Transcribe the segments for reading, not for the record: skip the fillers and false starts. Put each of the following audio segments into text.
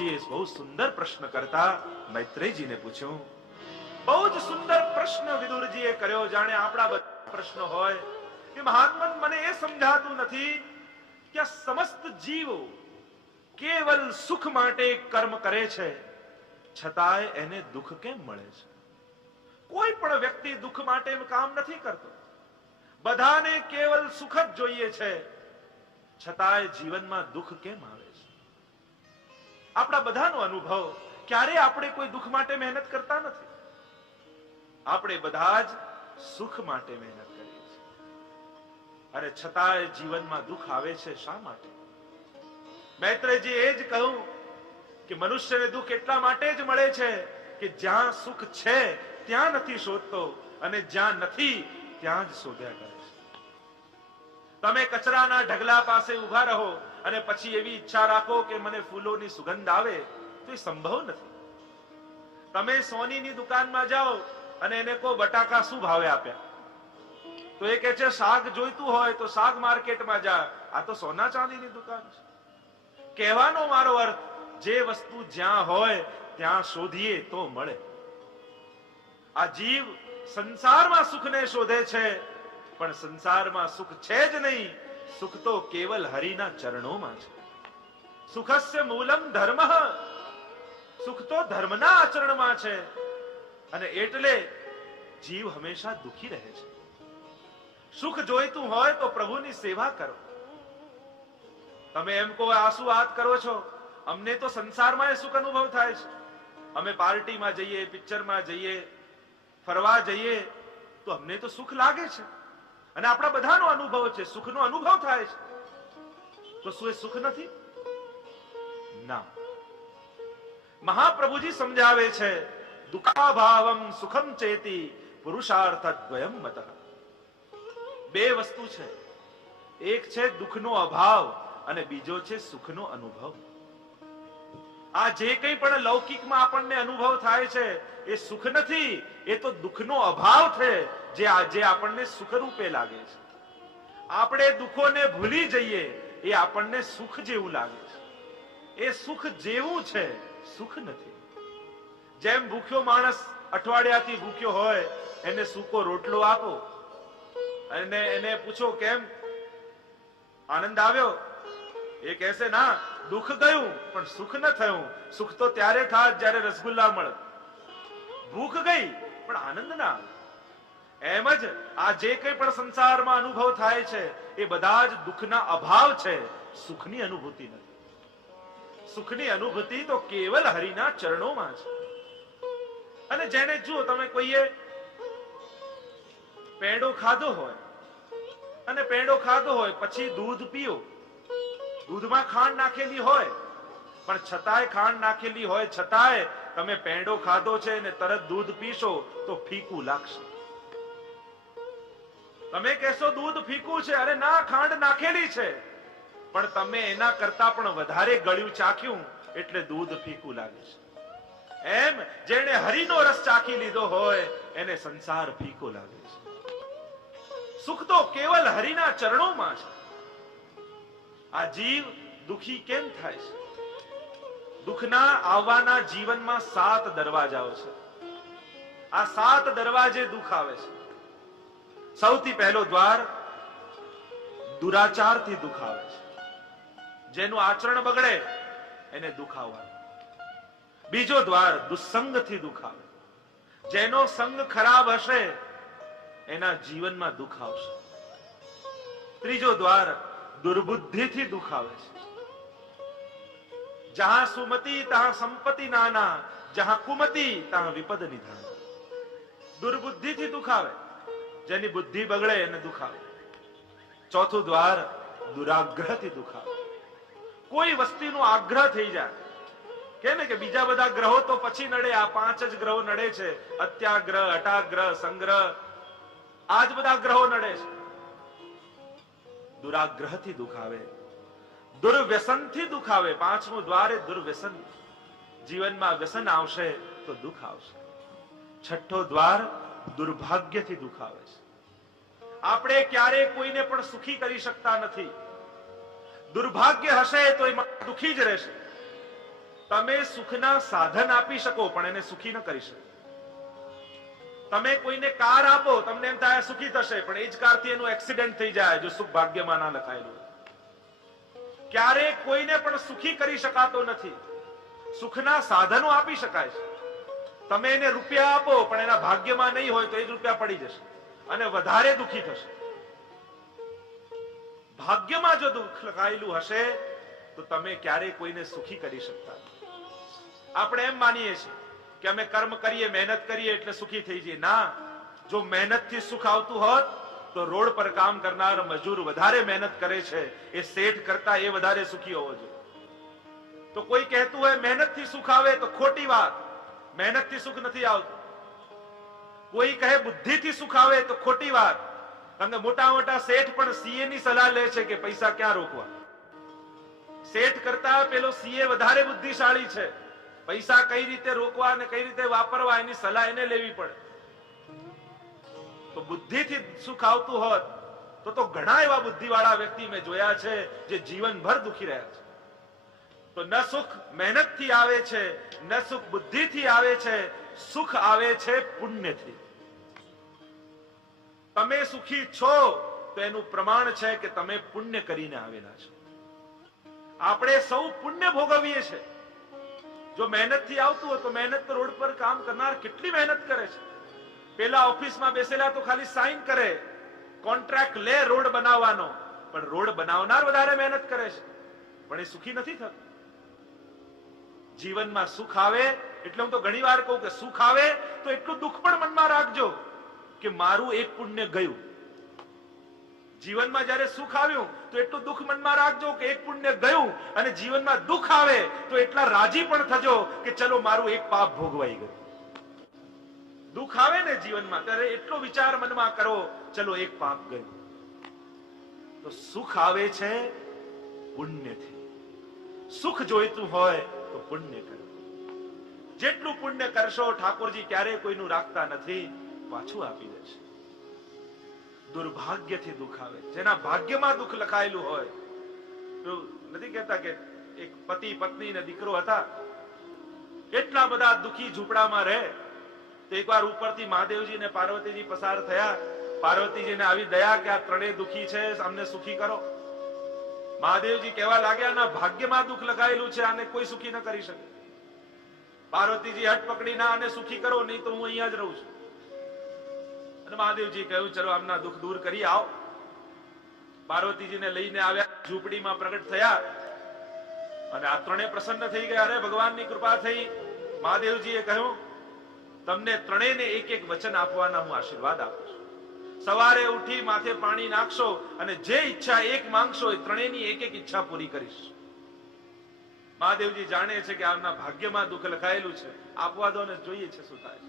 વિદુરજીએ બહુ સુંદર પ્રશ્ન કરતા મૈત્રેયજીને પૂછ્યું. બહુ જ સુંદર પ્રશ્ન વિદુરજીએ કર્યો, જાણે આપણા બધા પ્રશ્નો હોય કે મહાત્મન મને એ સમજાતું નથી કે આ સમસ્ત જીવો કેવલ સુખ માટે કર્મ કરે છે, છતાંય એને દુઃખ કેમ મળે છે? કોઈ પણ વ્યક્તિ દુઃખ માટે કામ નથી કરતો, બધાને કેવલ સુખ જ જોઈએ છે, છતાંય જીવનમાં દુઃખ કેમ આવે છે? આપણા બધાનો અનુભવ, ક્યારે આપણે કોઈ દુઃખ માટે મહેનત કરતા નથી. આપણે બધા જ સુખ માટે મહેનત કરીએ છીએ, અને છતાંય જીવનમાં દુઃખ આવે છે. શા માટે? મૈત્રેયજી એ જ કહ્યું કે મનુષ્યને દુઃખ એટલા માટે જ મળે છે કે જ્યાં સુખ છે ત્યાં નથી શોધતો, અને જ્યાં નથી ત્યાં જ શોધ્યા કરે છે. તમે કચરાના ઢગલા પાસે ઉભા રહો અને પછી એવી ઈચ્છા રાખો કે મને ફૂલોની સુગંધ આવે, તો એ સંભવ નથી. તમે સોનીની દુકાનમાં જાઓ અને એને કહો બટાકા શું ભાવે આપ્યા, તો એ કહે છે શાક જોઈતું હોય તો શાક માર્કેટમાં જા, આ તો સોના ચાંદીની દુકાન છે. કહેવાનો મારો અર્થ, જે વસ્તુ જ્યાં હોય ત્યાં શોધીએ તો મળે. આ જીવ સંસારમાં સુખને શોધે છે, પણ સંસારમાં સુખ છે જ નહીં. સુખ તો કેવલ હરિના ચરણોમાં છે. સુખસ્ય મૂલમ ધર્મ, સુખ તો ધર્મના આચરણમાં છે, અને એટલે જીવ હંમેશા દુખી રહે છે. સુખ જોઈતું હોય તો પ્રભુની સેવા કરો. તમે એમ કહો આ શું વાત કરો છો, અમને તો સંસારમાં સુખ અનુભવ થાય છે. અમે પાર્ટીમાં જઈએ, પિક્ચરમાં જઈએ, ફરવા જઈએ તો અમને તો સુખ લાગે છે, અને આપણા બધાનો અનુભવ છે, સુખનો અનુભવ થાય છે. તો શું એ સુખ નથી? ના. મહાપ્રભુજી સમજાવે છે, દુઃખાભાવમ સુખમ ચેતી પુરુષાર્થદ્વયમ મતઃ. બે વસ્તુ છે, એક છે દુઃખનો અભાવ અને બીજો છે સુખનો અનુભવ. આ જે કંઈ પણ લૌકિકમાં આપણને અનુભવ થાય છે એ સુખ નથી, એ તો દુઃખનો અભાવ છે, જે આજે આપણને સુખ રૂપે લાગે છે. આપણે દુઃખોને ભૂલી જઈએ એ આપણને સુખ જેવું લાગે છે. એ સુખ જેવું છે, સુખ નથી. જેમ ભૂખ્યો માણસ અઠવાડિયાથી ભૂખ્યો હોય, એને સૂકો રોટલો આપો અને એને પૂછો કેમ આનંદ આવ્યો, એ કહેશે ના, દુઃખ ગયું પણ સુખ ન થયું. સુખ તો ત્યારે થાય જ્યારે રસગુલ્લા મળે. ભૂખ ગઈ પણ આનંદ ના આવે. એમ જ આ જે કંઈ પણ સંસારમાં અનુભવ થાય છે એ બધા જ દુઃખના અભાવ છે, સુખની અનુભૂતિ નથી. સુખની અનુભૂતિ તો કેવલ હરિના ચરણોમાં છે. અને જેને જુઓ, તમે કોઈએ પેંડો ખાધો હોય અને પેંડો ખાધો હોય પછી દૂધ પીઓ, દૂધમાં ખાંડ નાખેલી હોય, પણ છતાંય ખાંડ નાખેલી હોય છતાંય તમે પેંડો ખાધો છે અને તરત દૂધ પીશો તો ફીકું લાગશે. તમે કહેશો દૂધ ફીકું છે, અરે ના, ખાંડ નાખેલી છે, પણ તમે એના કરતા પણ વધારે ગળ્યું ચાખ્યું એટલે દૂધ ફીકું લાગે છે. એમ જેણે હરિનો રસ ચાખી લીધો હોય એને સંસાર ફીકો લાગે છે. સુખ તો કેવલ હરિના ચરણોમાં છે. આ જીવ દુખી કેમ થાય છે? દુઃખના આવવાના જીવનમાં 7 દરવાજાઓ છે. આ 7 દરવાજે દુઃખ આવે છે. સૌથી પહેલો દ્વાર દુરાચારથી દુઃખ આવે છે. જેનું આચરણ બગડે એને દુઃખ આવવાનું. બીજો દ્વાર દુસ્સંગથી દુઃખ આવે. જેનો સંગ ખરાબ હશે એના જીવનમાં દુઃખ આવશે. ત્રીજો દ્વાર દુર્બુદ્ધિથી દુઃખ આવે છે. જહાં સુમતિ તહાં સંપત્તિ નાના, જહાં કુમતિ તહાં વિપદ નિધાન. દુર્બુદ્ધિથી દુઃખ આવે, જેની બુદ્ધિ બગડે એને દુઃખ આવે. ચોથું દ્વાર દુરાગ્રહથી દુઃખ આવે. કોઈ વસ્તુનો આગ્રહ થઈ જાય, કે ને કે બીજા બધા ગ્રહો તો પછી નડે, આ 5 જ ગ્રહો નડે છે, અત્યાગ્રહ, હટાગ્રહ, સંગ્રહ, આ જ બધા ગ્રહો નડે છે. દુરાગ્રહથી દુઃખ આવે. દુર્વ્યસનથી દુઃખ આવે. 5મું દ્વાર એ દુર્વ્યસન. જીવનમાં વ્યસન આવશે તો દુઃખ આવશે. 6ઠ્ઠો દ્વાર દુર્ભાગ્યથી દુઃખ આવે છે. આપણે ક્યારે કોઈને પણ સુખી કરી શકતા નથી. દુર્ભાગ્ય હશે તો એ દુઃખી જ રહેશે. તમે સુખના સાધન આપી શકો પણ એને સુખી ન કરી શકો. તમે કોઈને કાર આપો, તમને એમ થાય સુખી થશે, પણ એ જ કારથી એનું એક્સિડન્ટ થઈ જાય જો સુખ ભાગ્યમાં ના લખાયેલું. ક્યારે કોઈને પણ સુખી કરી શકાતો નથી. સુખના સાધનો આપી શકાય છે. તમે એને રૂપિયા આપો પણ એના ભાગ્યમાં નહીં હોય તો એ જ રૂપિયા પડી જશે અને વધારે દુખી થશે. ભાગ્યમાં જો દુઃખ લખાયેલું હશે તો તમે ક્યારેય કોઈને સુખી કરી શકતા નથી. આપણે એમ માનીએ છીએ કે અમે કર્મ કરીએ, મહેનત કરીએ એટલે સુખી થઈ જઈએ. ના, જો મહેનતથી સુખ આવતું હોત તો રોડ પર કામ કરનાર મજૂર વધારે મહેનત કરે છે, એ શેઠ કરતા એ વધારે સુખી હોવો જોઈએ. તો કોઈ કહેતું હોય મહેનતથી સુખ આવે તો ખોટી વાત. મહેનતથી સુખ નથી આવતું. કોઈ કહે બુદ્ધિથી સુખ આવે તો ખોટી વાત. કારણ કે મોટા મોટા શેઠ પણ સીએ ની સલાહ લે છે કે પૈસા ક્યાં રોકવા. શેઠ કરતા પેલો સીએ વધારે બુદ્ધિશાળી છે. પૈસા કઈ રીતે રોકવા અને કઈ રીતે વાપરવા એની સલાહ એને લેવી પડે. તો બુદ્ધિથી સુખ આવતું હોત તો ઘણા એવા બુદ્ધિવાળા વ્યક્તિ મેં જોયા છે જે જીવનભર દુખી રહ્યા છે. તો ન સુખ મહેનતથી આવે છે, ન સુખ બુદ્ધિથી આવે છે, સુખ આવે છે પુણ્યથી. તમે સુખી છો તો એનું પ્રમાણ છે કે તમે પુણ્ય કરીને આવેલા છો. આપણે સૌ પુણ્ય ભોગવીએ છીએ. જો મહેનતથી આવતું હોય તો મહેનત તો રોડ પર કામ કરનાર કેટલી મહેનત કરે છે. પેલા ઓફિસમાં બેસેલા તો ખાલી સાઈન કરે, કોન્ટ્રાક્ટ લે રોડ બનાવવાનો, પણ રોડ બનાવનાર વધારે મહેનત કરે છે, પણ એ સુખી નથી થતું. જીવનમાં સુખ આવે એટલે હું તો ઘણી વાર કહું કે સુખ આવે તો એટલું દુઃખ પણ મનમાં રાખજો કે મારું એક પુણ્ય ગયું. જીવનમાં જયારે સુખ આવ્યું તો એટલું દુઃખ મનમાં રાખજો કે એક પુણ્ય ગયું, અને જીવનમાં દુઃખ આવે તો એટલા રાજી પણ થજો કે ચલો મારું એક પાપ ભોગવાઈ ગયું. દુઃખ આવે ને જીવનમાં ત્યારે એટલો વિચાર મનમાં કરો, ચલો એક પાપ ગયું. તો સુખ આવે છે પુણ્યથી. સુખ જોઈતું હોય તો પુણ્ય કરો. જેટલું પુણ્ય કરશો ઠાકોરજી ક્યારેય કોઈનું રાખતા નથી, પાછું આપી દેશે. દુર્ભાગ્યથી દુઃખ આવે, જેના ભાગ્યમાં દુઃખ લખાયેલું હોય. તો નથી કહેતા કે એક પતિ પત્ની ને દીકરો હતા, એટલા બધા દુઃખી ઝૂંપડામાં રહે. તો એકવાર ઉપરથી મહાદેવજી ને પાર્વતીજી પસાર થયા. પાર્વતીજીને આવી દયા કે આ ત્રણેય દુઃખી છે, અમને સુખી કરો. મહાદેવજી કહેવા લાગ્યા ના ભાગ્યમાં દુઃખ લખાયેલું છે, આને કોઈ સુખી ન કરી શકે. પાર્વતીજી હટ પકડી ના આને સુખી કરો, નહીં તો હું અહીંયા જ રહું છું. અને મહાદેવજી કહ્યું ચલો આમના દુઃખ દૂર કરી આવો. પાર્વતીજીને લઈને આવ્યા, ઝૂંપડીમાં પ્રગટ થયા અને આ ત્રણેય પ્રસન્ન થઈ ગયા. અરે ભગવાનની કૃપા થઈ. મહાદેવજીએ કહ્યું તમને ત્રણેયને એક એક વચન આપવાના હું આશીર્વાદ આપું છું. સવારે ઉઠી માથે પાણી નાખશો અને જે ઈચ્છા એક માંગશો એ ત્રણેયની એક એક ઈચ્છા પૂરી કરીશ. મહાદેવજી જાણે છે કે આમના ભાગ્યમાં દુઃખ લખાયેલું છે, આપવા દો ને જોઈએ છે શું થાય છે.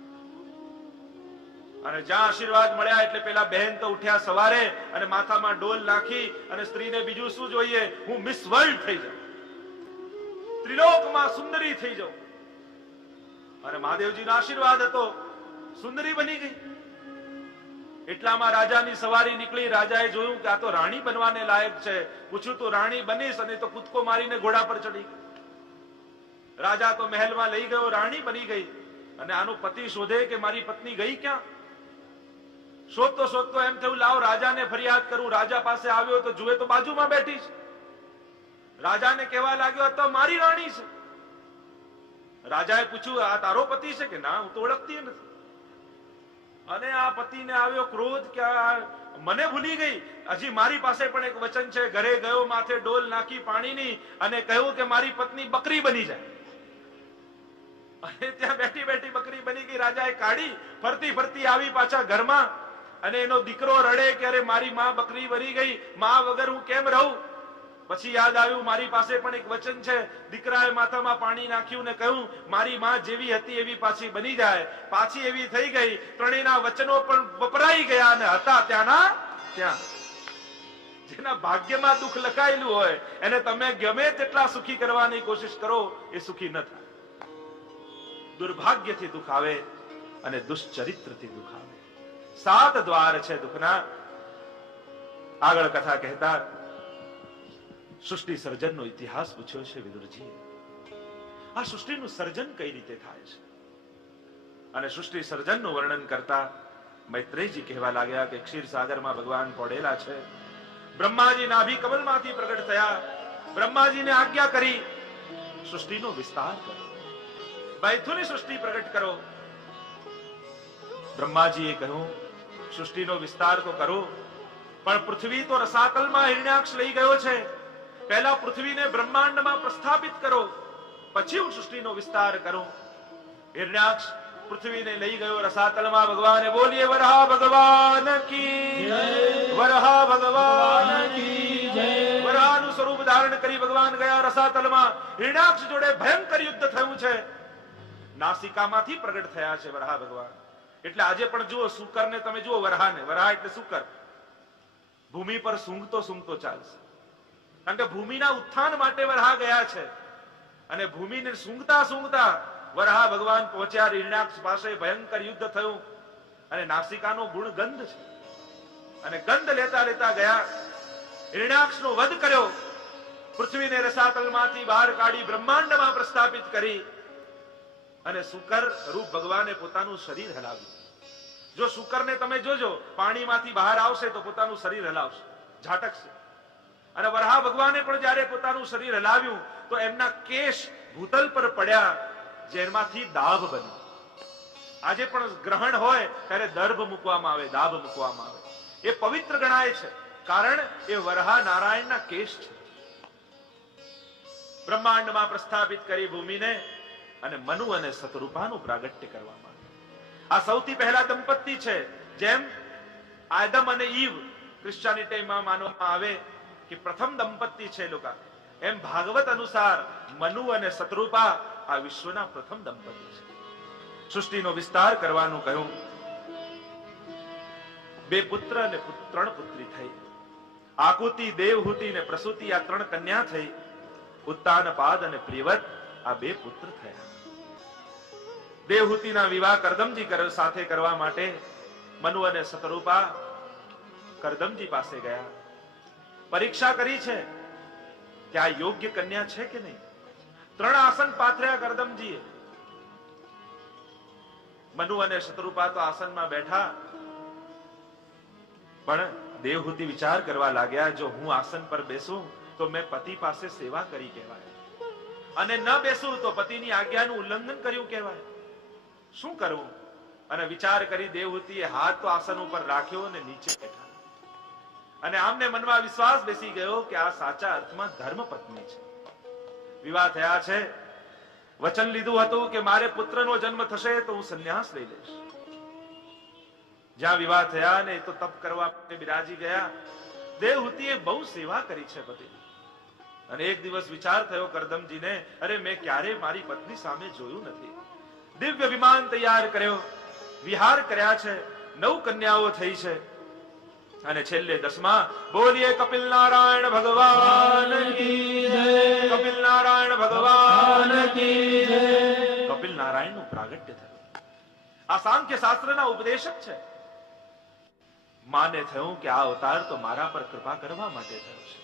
અને જ્યાં આશીર્વાદ મળ્યા એટલે પેલા બહેન તો ઉઠ્યા સવારે અને માથામાં ડોલ નાખી અને સ્ત્રીને બીજું શું જોઈએ, હું મિસ વર્લ્ડ થઈ જાઉં, ત્રિલોકમાં સુંદરી થઈ જાઉં. અને મહાદેવજીનો આશીર્વાદ હતો, સુંદરી બની ગઈ. એટલામાં રાજાની સવારી નીકળી. રાજાએ જોયું કે આ તો રાણી બનવાને લાયક છે. પૂછ્યું તો રાણી બનીશ, અને તો કૂદકો મારીને ઘોડા પર ચડી ગઈ. રાજા તો મહેલમાં લઈ ગયો, રાણી બની ગઈ. અને આનો પતિ શોધે કે મારી પત્ની ગઈ ક્યાં. શોધતો શોધતો એમ થયું લાવ રાજાને ફરિયાદ કરું. રાજા પાસે આવ્યો તો જુએ તો બાજુમાં બેઠી છે. રાજાને કહેવા લાગ્યો આ તો મારી રાણી છે. રાજાએ પૂછ્યું આ તારો પતિ છે કે ના, હું તો ઓળખતી નથી. અને આ પતિને આવ્યો ક્રોધ કે મને ભૂલી ગઈ. હજી મારી પાસે પણ એક વચન છે. ઘરે ગયો, માથે ડોલ નાખી પાણીની અને કહ્યું કે મારી પત્ની બકરી બની જાય. અને ત્યાં બેઠી બેઠી બકરી બની ગઈ. રાજાએ કાઢી, ફરતી ફરતી આવી પાછા ઘરમાં. અને એનો દીકરો રડે કે અરે મારી માં બકરી બની ગઈ, માં વગર હું કેમ રહું. પછી યાદ આવ્યું મારી પાસે પણ એક વચન છે. દીકરાએ માથામાં પાણી નાખ્યું ને કહ્યું મારી માં જેવી હતી એવી પાછી બની જાય. પાછી એવી થઈ ગઈ. ત્રણેયના વચનો પણ વપરાઈ ગયા અને હતા ત્યાંના ત્યાં. જેના ભાગ્યમાં દુઃખ લખાયેલું હોય એને તમે ગમે તેટલા સુખી કરવાની કોશિશ કરો, એ સુખી ન થાય. દુર્ભાગ્યથી દુઃખ આવે અને દુશ્ચરિત્રથી દુઃખ આવે. 7 દ્વાર છે દુઃખના. આગળ કથા કહેતા સૃષ્ટિ સર્જનનો ઇતિહાસ પૂછ્યો છે વિદુરજીએ. આ સૃષ્ટિનું સર્જન કઈ રીતે થાય છે. અને સૃષ્ટિ સર્જનનું વર્ણન કરતા મૈત્રેયજી કહેવા લાગ્યા કે ક્ષીરસાગરમાં ભગવાન પડેલા છે. બ્રહ્માજી નાભી કમલમાંથી પ્રગટ થયા. બ્રહ્માજીને આજ્ઞા કરી સૃષ્ટિનો વિસ્તાર કરો, મૈથુની સૃષ્ટિ પ્રગટ કરો. બ્રહ્માજીએ કહ્યું સૃષ્ટિનો વિસ્તાર તો કરો, પણ પૃથ્વી તો રસાતલમાં હિરણ્યાક્ષ લઈ ગયો છે. પહેલા પૃથ્વીને બ્રહ્માંડમાં પ્રસ્થાપિત કરો, પછી હું સૃષ્ટિનો વિસ્તાર કરું. હિરણ્યાક્ષ પૃથ્વીને લઈ ગયો રસાતલમાં. ભગવાને બોલીએ વરહા ભગવાન કી જય, વરહા ભગવાન કી જય. વરહાનું સ્વરૂપ ધારણ કરી ભગવાન ગયા રસાતલમાં. હિરણ્યાક્ષ જોડે ભયંકર યુદ્ધ થયું છે. નાસિકામાંથી પ્રગટ થયા છે વરહા ભગવાન. એટલે આજે પણ જુઓ શુકરને તમે જુઓ, વરહાને, વરહા એટલે શુકર, ભૂમિ પર સૂંઘતો ચાલશે. કારણ કે ભૂમિના ઉત્થાન માટે વરહા ગયા છે. અને ભૂમિને સૂંઘતા વરહા ભગવાન પહોંચ્યા હિરણ્યાક્ષ પાસે. ભયંકર યુદ્ધ થયું અને નાસિકાનો ગુણ ગંધ છે. અને ગંધ લેતા ગયા. હિરણ્યાક્ષનો વધ કર્યો. પૃથ્વીને રસાતલમાંથી બહાર કાઢી બ્રહ્માંડમાં પ્રસ્થાપિત કરી. અને શુકર રૂપ ભગવાને પોતાનું શરીર હલાવ્યું. જો શુકરને તમે જોજો, પાણીમાંથી બહાર આવશે તો પોતાનું શરીર હલાવશે, ઝાટકશે. અને વરહા ભગવાને પણ જ્યારે પોતાનું શરીર હલાવ્યું તો એમના કેશ ભૂતલ પર પડ્યા, જેમાંથી દાભ બન્યું. આજે પણ ગ્રહણ હોય ત્યારે દર્ભ મૂકવામાં આવે, દાભ મૂકવામાં આવે. એ પવિત્ર ગણાય છે, કારણ એ વરહા નારાયણના કેશ છે. બ્રહ્માંડમાં પ્રસ્થાપિત કરી ભૂમિને અને મનુ અને સતરૂપાનું પ્રાગટ્ય કરવામાં આવ્યું. આ સૌથી પહેલા દંપતી છે. જેમ આદમ અને ઈવ ક્રિશ્ચિયાનિટીમાં માનવામાં આવે કે પ્રથમ દંપતી છે લોકો, એમ ભાગવત અનુસાર મનુ અને સતરૂપા આ વિશ્વના પ્રથમ દંપતી છે. સૃષ્ટિનો વિસ્તાર કરવાનું કહ્યું. 2 પુત્ર અને 3 પુત્રી થઈ. આકુતિ, દેવહૂતિ અને પ્રસૂતિ આ 3 કન્યા થઈ. ઉત્તાનપાદ અને પ્રિયવત આ 2 પુત્ર થયા. દેવહૂતિના વિવાહ કરદમજી સાથે કરવા માટે મનુ અને સતરૂપા કરદમજી પાસે ગયા. પરીક્ષા કરી છે કે આ યોગ્ય કન્યા છે કે નહીં. 3 આસન પાથર્યા કરદમજીએ. મનુ અને શત્રુપા તો આસનમાં બેઠા, પણ દેવહૂતિ વિચાર કરવા લાગ્યા, જો હું આસન પર બેસું તો મેં પતિ પાસે સેવા કરી કહેવાય, અને ન બેસું તો પતિની આજ્ઞાનું ઉલ્લંઘન કર્યું કહેવાય. શું કરવું? અને વિચાર કરી દેવહૂતિએ હાથ તો આસન ઉપર રાખ્યો અને નીચે બેઠા. અને આમને મનમાં વિશ્વાસ બેસી ગયો કે આ સાચા અર્થમાં ધર્મપત્ની છે. વિવાહ થયા છે. વચન લીધું હતું કે મારે પુત્રનો જન્મ થશે તો હું સંન્યાસ લઈ લઈશ. જ્યાં વિવાહ થયા ને તો તપ કરવા માટે બિરાજી ગયા. દેવહૂતિએ બહુ સેવા કરી છે પતિ. અને એક દિવસ વિચાર થયો કરદમજીને, અરે મેં ક્યારે મારી પત્ની સામે જોયું નથી. દિવ્ય વિમાન તૈયાર કર્યો, વિહાર કર્યા છે, 9 કન્યાઓ થઈ છે. અને છેલ્લે 10મા બોલીએ કપિલ નારાયણ ભગવાન કી જય, કપિલ નારાયણ ભગવાન કી જય. કપિલ નારાયણનું પ્રાગટ્ય થયું. આ સાંખ્ય શાસ્ત્રના ઉપદેશક છે. માને થયું કે આ અવતાર તો મારા પર કૃપા કરવા માટે થયો છે.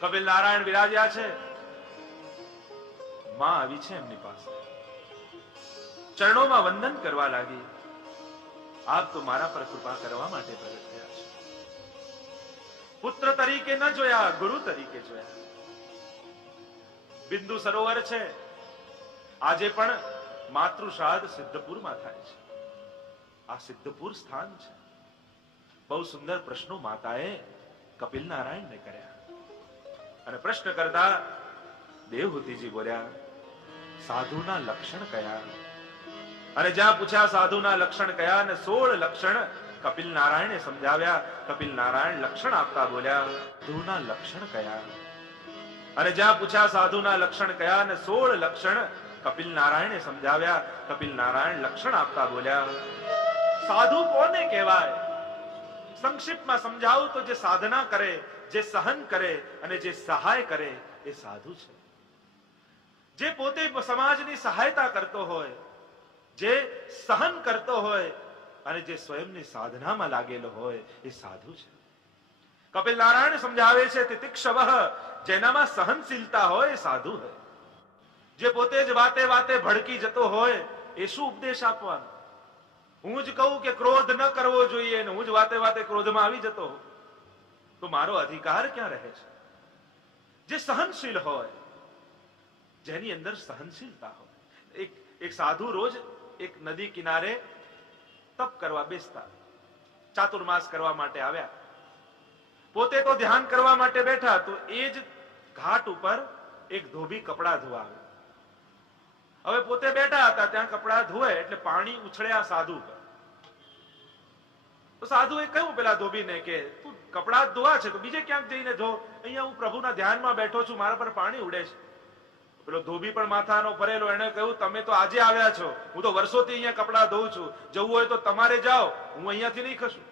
કપિલ નારાયણ વિરાજ્યા છે. માં આવી છે એમની પાસે, ચરણોમાં વંદન કરવા લાગી. આપ તો મારા પર કૃપા કરવા માટે પ્રગટ થયા છે. પુત્ર તરીકે ન જોયા, ગુરુ તરીકે જોયા. બિંદુ સરોવર છે. આજે પણ માતૃશ્રાદ્ધ સિદ્ધપુરમાં થાય છે. આ સિદ્ધપુર સ્થાન છે. બહુ સુંદર પ્રશ્નો માતાએ કપિલ નારાયણને કર્યા. અને પ્રશ્ન કરતા દેવહૂતિજી બોલ્યા, સાધુના લક્ષણ કયા? અને જ્યાં પૂછ્યા સાધુના લક્ષણ કયા, અને 16 લક્ષણ કપિલ નારાયણે સમજાવ્યા. કપિલ નારાયણ લક્ષણ આપતા બોલ્યા, સાધુના લક્ષણ કયા? અને જ્યાં પૂછ્યા સાધુના લક્ષણ કયા, અને 16 લક્ષણ કપિલ નારાયણે સમજાવ્યા. કપિલ નારાયણ લક્ષણ આપતા બોલ્યા, સાધુ કોને કહેવાય? સંક્ષિપ્તમાં સમજાવું તો જે સાધના કરે, જે સહન કરે અને જે સહાય કરે એ સાધુ છે. જે પોતે સમાજની સહાયતા કરતો હોય, જે સહન કરતો હોય અને જે સ્વયંની સાધનામાં લાગેલો હોય એ સાધુ છે. કપિલ નારાયણ સમજાવે છે તિતિક્ષવઃ, જેનામાં સહનશીલતા હોય એ સાધુ હોય. જે પોતે જ વાતે વાતે ભડકી જતો હોય એ શું ઉપદેશ આપવાનો? હું જ કહું કે ક્રોધ ન કરવો જોઈએ ને હું જ વાતે વાતે ક્રોધમાં આવી જતો હોઉં તો મારો અધિકાર ક્યાં રહે છે? જે સહનશીલ હોય, જેની અંદર સહનશીલતા હોય. એક સાધુ રોજ એક નદી કિનારે તપ કરવા બેસતા, ચાતુર્માસ કરવા માટે આવ્યા. પોતે તો ધ્યાન કરવા માટે બેઠા તો એ જ ઘાટ ઉપર એક ધોબી કપડા ધોવા આવ્યો. હવે પોતે બેઠા હતા ત્યાં કપડા ધોવે એટલે પાણી ઉછળ્યા સાધુ પર. તો સાધુએ કહ્યું પેલા ધોબીને કે તું કપડા ધોવા છે તો બીજે ક્યાંક જઈને ધો, અહીંયા હું પ્રભુના ધ્યાનમાં બેઠો છું, મારા પર પાણી ઉડે છે. પેલો ધોબી પણ માથાનો ભરેલો, એને કહ્યું તમે તો આજે આવ્યા છો, હું તો વર્ષોથી અહીંયા કપડા ધોઉં છું, જવું હોય તો તમારે જાઓ, હું અહીંયાથી નહીં ખસું.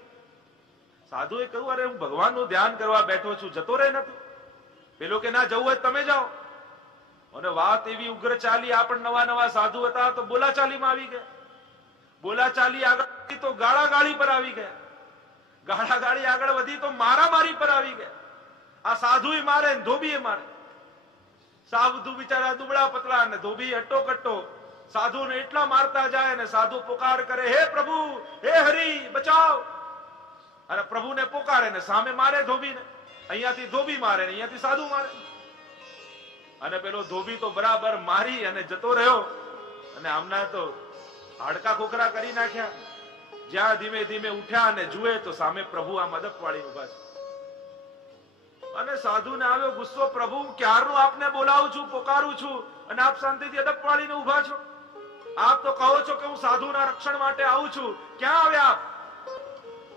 સાધુએ કહ્યું અરે હું ભગવાનનું ધ્યાન કરવા બેઠો છું, જતો રહે નતું. પેલો કે ના જવું હોય તમે જાઓ. અને વાત એવી ઉગ્ર ચાલી. આ પણ નવા નવા સાધુ હતા તો બોલાચાલીમાં આવી ગયા. બોલાચાલી આગળ તો ગાળાગાળી પર આવી ગયા. ગાળાગાળી આગળ વધી તો મારામારી પર આવી ગયા. આ સાધુએ મારે ધોબીએ મારે. સાધુ બિચારા દુબળા પતળા અને ધોબી હટ્ટો કટ્ટો. સાધુને એટલા મારતા જાય ને સાધુ પોકાર કરે, હે પ્રભુ, હે હરિ, બચાવ. અને પ્રભુને પોકારે ને સામે મારે ધોબીને. અહીંયાથી ધોબી મારે ને અહીંયાથી સાધુ મારે. અને પેલો ધોબી તો બરાબર મારી અને જતો રહ્યો. અને આમના તો હાડકા ખોખરા કરી નાખ્યા. જ્યાં ધીમે ધીમે ઉઠ્યા અને જુએ તો સામે પ્રભુ આ મદપ વાળી ઉભા છે. અને સાધુને આવ્યો ગુસ્સો, પ્રભુ ક્યારનું આપને બોલાવું છું, પોકારું છું અને આપ શાંતિથી અદપ વાળીને ઉભા છો. આપ તો કહો છો કે હું સાધુના રક્ષણ માટે આવું છું, ક્યાં આવ્યા આપ?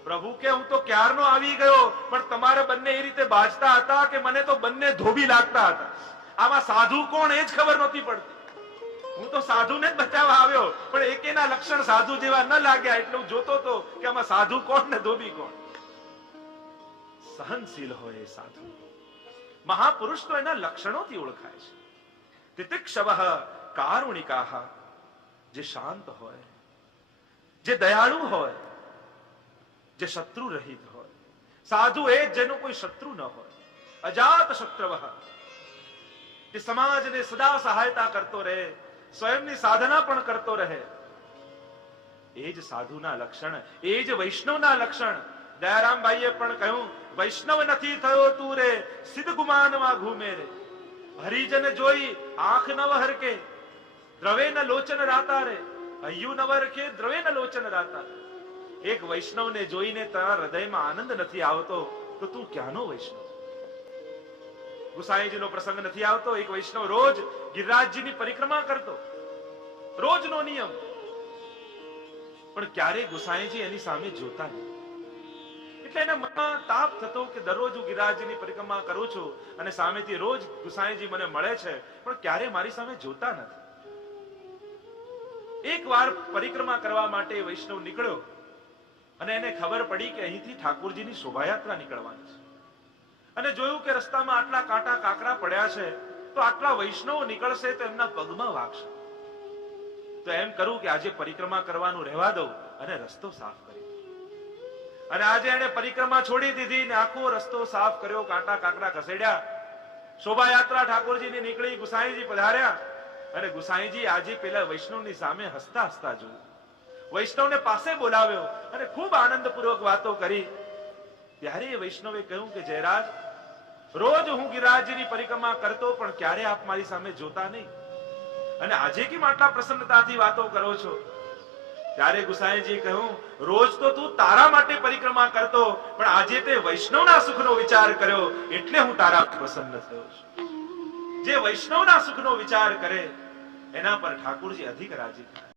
પ્રભુ કે હું તો ક્યારનો આવી ગયો, પણ તમારે બંને એ રીતે બાજતા હતા કે મને તો બંને ધોબી લાગતા હતા. આમાં સાધુ કોણ એ જ ખબર નહોતી પડતી. હું તો સાધુને જ બચાવવા આવ્યો, પણ એકેના લક્ષણ સાધુ જેવા ન લાગ્યા એટલે હું જોતો હતો કે આમાં સાધુ કોણ ને ધોબી કોણ. સહનશીલ હોય એ સાધુ. મહાપુરુષ તો એના લક્ષણોથી ઓળખાય છે. તિતિક્ષવઃ કારુણિકાઃ, જે શાંત હોય, જે દયાળુ હોય, જે શત્રુ રહિત હોય. સાધુ એ જેનો કોઈ શત્રુ ન હોય. અજાત શત્રવઃ, જે સમાજને સદા સહાયતા કરતો રહે, સ્વયંની સાધના પણ કરતો રહે. એ જ સાધુના લક્ષણ, એ જ વૈષ્ણવના લક્ષણ. દયારામભાઈએ પણ કહ્યું, વૈષ્ણવ નથી થયો તું રે, સિદ્ધ ગુમાનમાં ઘૂમે રે. હરિજન જોઈ આંખ નવ હરકે, દ્રવે ન લોચન રાતા રે. હૈયું નવ હરકે, દ્રવે ન લોચન રાતા. એક વૈષ્ણવને જોઈને તારા હૃદયમાં આનંદ નથી આવતો તો તું ક્યાંનો વૈષ્ણવ? ગુસાઈજીનો પ્રસંગ નથી આવતો. એક વૈષ્ણવ રોજ ગિરિરાજજીની પરિક્રમા કરતો, રોજનો નિયમ, પણ ક્યારે ગુસાઈજી એની સામે જોતા નહીં. એટલે એના મનમાં તાપ થતો કે દરરોજ હું ગિરિરાજજીની પરિક્રમા કરું છું અને સામેથી રોજ ગુસાઈજી મને મળે છે, પણ ક્યારે મારી સામે જોતા નથી. એક વાર પરિક્રમા કરવા માટે વૈષ્ણવ નીકળ્યો અને એને ખબર પડી કે અહીંથી ઠાકોરજીની શોભાયાત્રા નીકળવાની છે. અને જોયું કે રસ્તામાં આટલા કાંટા કાકરા પડ્યા છે, તો આટલા વૈષ્ણવો નીકળશે તો એમના પગમાં વાગશે. તો એમ કરું કે આજે પરિક્રમા કરવાનું રહેવા દઉં અને રસ્તો સાફ કરી. અને આજે એને પરિક્રમા છોડી દીધી ને આખો રસ્તો સાફ કર્યો, કાંટા કાકરા ખસેડ્યા. શોભાયાત્રા ઠાકોરજીની નીકળી, ગુસાઈજી પધાર્યા અને ગુસાઈજી આજે પેલા વૈષ્ણવની સામે હસતા હસતા જોયું. વૈષ્ણવને પાસે બોલાવ્યો અને ખૂબ આનંદપૂર્વક વાતો કરી. ત્યારે એ વૈષ્ણવે કહ્યું કે જયરાજ, રોજ હું ગિરિરાજજીની પરિક્રમા કરતો પણ ક્યારે આપ મારી સામે જોતા નહીં, અને આજે કેમ આટલા પ્રસન્નતાથી વાતો કરો છો? ત્યારે ગુસાઈજીએ કહ્યું, રોજ તો તું તારા માટે પરિક્રમા કરતો, પણ આજે તે વૈષ્ણવના સુખનો વિચાર કર્યો એટલે હું તારા પ્રસન્ન થયો છું. જે વૈષ્ણવના સુખનો વિચાર કરે એના પર ઠાકોરજી અધિક રાજી થાય.